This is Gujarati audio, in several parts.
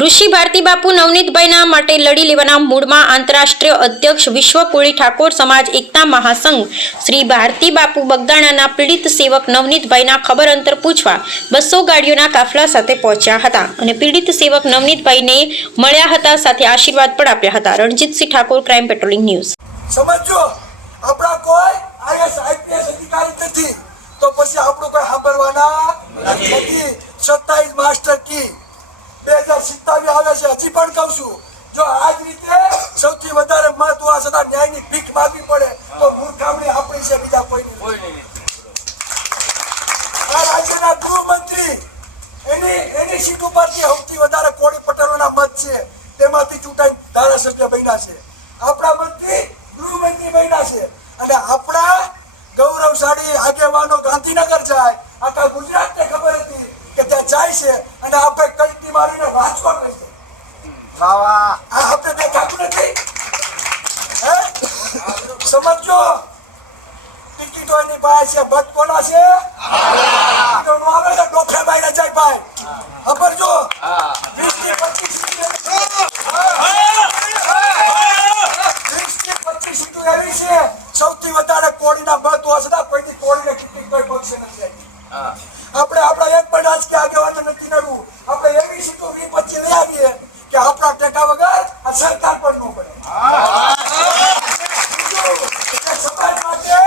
ઋષિ ભારતી બાપુ નવનીતભાઈના માટે લડી લેવાના મૂડમાં આંતરરાષ્ટ્રીય અધ્યક્ષ વિશ્વ કોળી ઠાકોર સમાજ એકતા મહાસંઘ શ્રી ભારતી બાપુ બગદાણાના પીડિત સેવક નવનીતભાઈના ખબર અંતર પૂછવા 200 ગાડીઓના કાફલા સાથે પહોંચ્યા હતા અને પીડિત સેવક નવનીતભાઈને મળ્યા હતા, સાથે આશીર્વાદ પણ આપ્યા હતા. Ranjitsinh Thakor, crime patrolling news. સમજો, આપણા કોઈ આઈએસ આઈપીએસ અધિકારી નથી તો પછી આપણું કોઈ સાંભળવાના નથી. 27 માસ્ટર કી 2027 આવે છે. હજી પણ કહું છું, જો આ જ રીતે સૌથી વધારે મહત્વ છતાં ન્યાયની ભીખ માંગવી પડે તો મૂર્ખામણી આપણી છે, બીજા કોઈની નહીં. આ રાજ્યના ગૃહમંત્રી એની સીટ ઉપરથી સૌથી વધારે કોળી પટેલોના મત છે, તેમાંથી ચૂંટાઈ ધારાસભ્ય બન્યા છે. આપણા મંત્રી ગૃહમંત્રી બન્યા છે અને આપણા ગૌરવશાળી આગેવાનો ગાંધીનગર જાય, આખા ગુજરાતને ખબર હતી કે ત્યાં જાય છે અને આપણે કલટી મારીને રાજકોટ રહેશે. આપણે દેખાતું નથી. સમજો, ટિકિટો એની પાસે છે, બટ કોના છે? આવે તો ડોફેભાઈ ને જાય ભાઈ. ખબર જો 20 થી 25 સીટો એવી છે, સૌથી વધારે કોળીના મત હોય છતાં કોઈથી કોળીને ટિકિટ કોઈ પક્ષે નથી આપી. આપણે આપણા એક પણ રાજકીય આગેવાન નથી નડવું. આપણે એવી સીટો 20-25 લઈ આવીએ કે આપણા ટેકા વગર આ સરકાર પણ ન બને. સમાજ માટે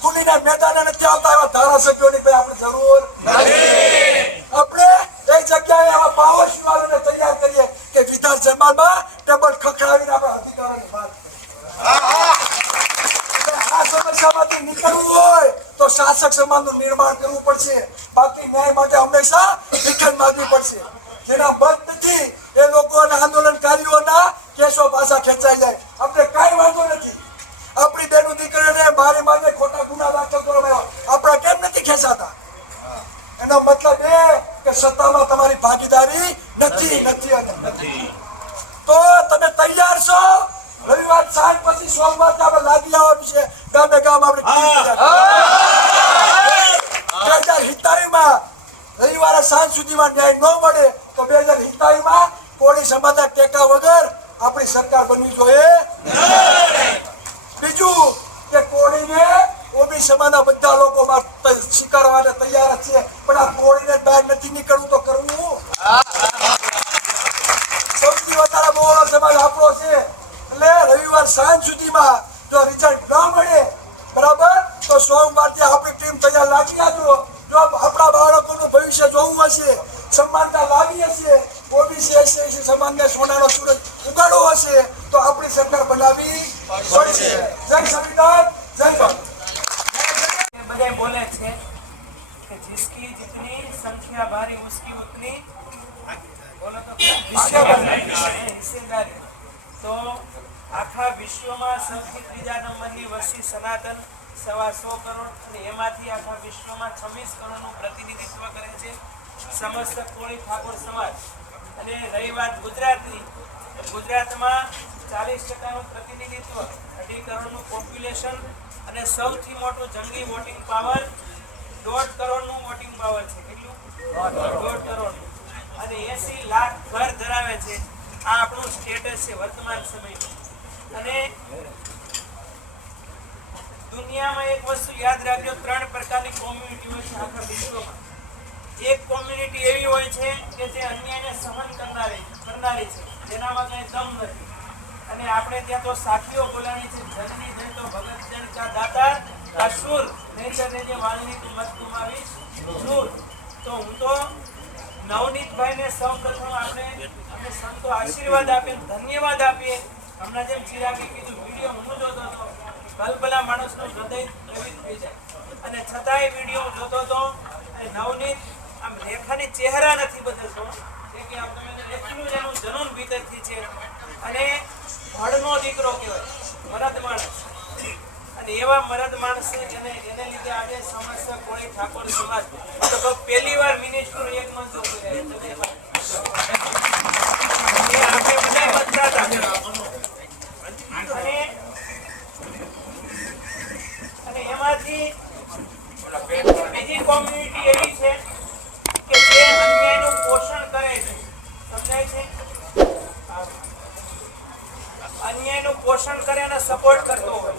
ખુલીના મેદાને નથી આવતા એવા ધારાસભ્યોની આપણે જરૂર નથી. આપણે એક જગ્યાએ આવા પાવર શિવારોને તૈયાર કરીએ કે વિધાનસભામાં ટેબલ ખખડાવીને આપણા અધિકારોની વાત કરીએ. આ સમસ્યામાંથી નીકળવું હોય તો શાસક સમાજનું નિર્માણ કરવું પડશે. બાકી ન્યાય માટે હંમેશા વિખંડ માંગવી પડશે. જેના બંધ નથી એ લોકોના આંદોલનકારીઓના કેસો પાછા ખેંચાઈ જાય. આપણે કાંઈ વાંધો નથી. આપણી બેનું દીકરીને મારી માને ખોટા ગુના દાખલ કરવામાં આપણા કેમ નથી ખેંચાતા? એનો મતલબ એ કે સત્તામાં તમારી ભાગીદારી નથી. તો તમે તૈયાર છો? રવિવાર સાંજ પછી સોમવાર આપણે લાગી આવવા છે. ગામે ગામ આપણે 2047માં રવિવારે સાંજ સુધીમાં ન્યાય ન મળે તો 2047માં કોળી સમાજના ટેકા વગર આપણી સરકાર બનવી જોઈએ. બીજું કે કોળીને ઓબી સમાજના બધા લોકો સ્વીકારવાને તૈયાર છે, પણ આ કોળીને બહાર નથી નીકળવું તો કરવું. સૌથી વધારે બહોળો સમાજ આપણો છે. એટલે રવિવાર સાંજ સુધીમાં જો રિઝલ્ટ ન મળે બરાબર તો સોમવારથી આપણી ટીમ તૈયાર લાગી આવજો. જો આપણા બાળકોનું ભવિષ્ય જોવું હશે, સમાનતા લાવી હશે, ઓબીસી એસસી સમાજને સોનાનો સૂરજ ઉગાડવો હશે તો આપણી સરકાર બનાવવી પડશે. જય સંવિધાન, જય ભારત. બધા બોલે છે કે जिसकी जितनी संख्या भारी उसकी उतनी बोलो तो हिस्सेदारी. तो આખા વિશ્વમાં સૌથી ત્રીજા નંબરની વસ્તી સનાતન 125 કરોડ અને એમાંથી આખા વિશ્વમાં 26 કરોડનું પ્રતિનિધિત્વ કરે છે સમસ્ત કોળી ઠાકોર સમાજ. અને રહી વાત ગુજરાતની, ગુજરાતમાં 40%નું પ્રતિનિધિત્વ, 2.5 કરોડનું પોપ્યુલેશન અને સૌથી મોટું જંગી વોટિંગ પાવર 1.5 કરોડનું વોટિંગ પાવર છે. કેટલું? 1.5 કરોડ. અને 80 લાખ ઘર ધરાવે છે. આ આપણું સ્ટેટસ છે વર્તમાન સમયનું. અને દુનિયામાં એક વસ્તુ યાદ રાખજો, 3 પ્રકારની કોમ્યુનિટી હોય છે આખા વિશ્વમાં. એક કોમ્યુનિટી એવી હોય છે કે જે અન્યાયને સહન કરનારી છે, જેનામાં કઈ દમ નથી. અને આપણે ત્યાં તો સાખીઓ બોલાણી છે, જનની જન તો ભગત જન કા દાતા અસુર નહીં તો જે વાલની તું મત ગુમાવી દૂર. તો હું તો નવનીતભાઈને સૌપ્રથમ અમે સંતો આશીર્વાદ આપીએ, ધન્યવાદ આપીએ. હમણાં જેમ ચિરાગે કીધું, વિડીયો હું જોતો હતો, કલ્પના માણસનું હૃદય દ્રવિત થઈ જાય. અને છતાંય વિડીયો જોતો હતો. નવનીત આમ રેખાની ચહેરા નથી બદલતો, કે એટલું એનું જનૂન ભીતરથી છે. અને ભળનો દીકરો કહેવાય, મરદ માણસ. અને એવા મરદ માણસ એને લીધે આજે સમસ્ત કોળી ઠાકોર સમાજ તો પહેલી વાર મિનિસ્ટર એક મંચ અને એમાંથી બીજી કોમ્યુનિટી એવી છે કે જે અન્યાયનું પોષણ કરે છે, સમજાય છે. અન્યાયનું પોષણ કરે અને સપોર્ટ કરતો હોય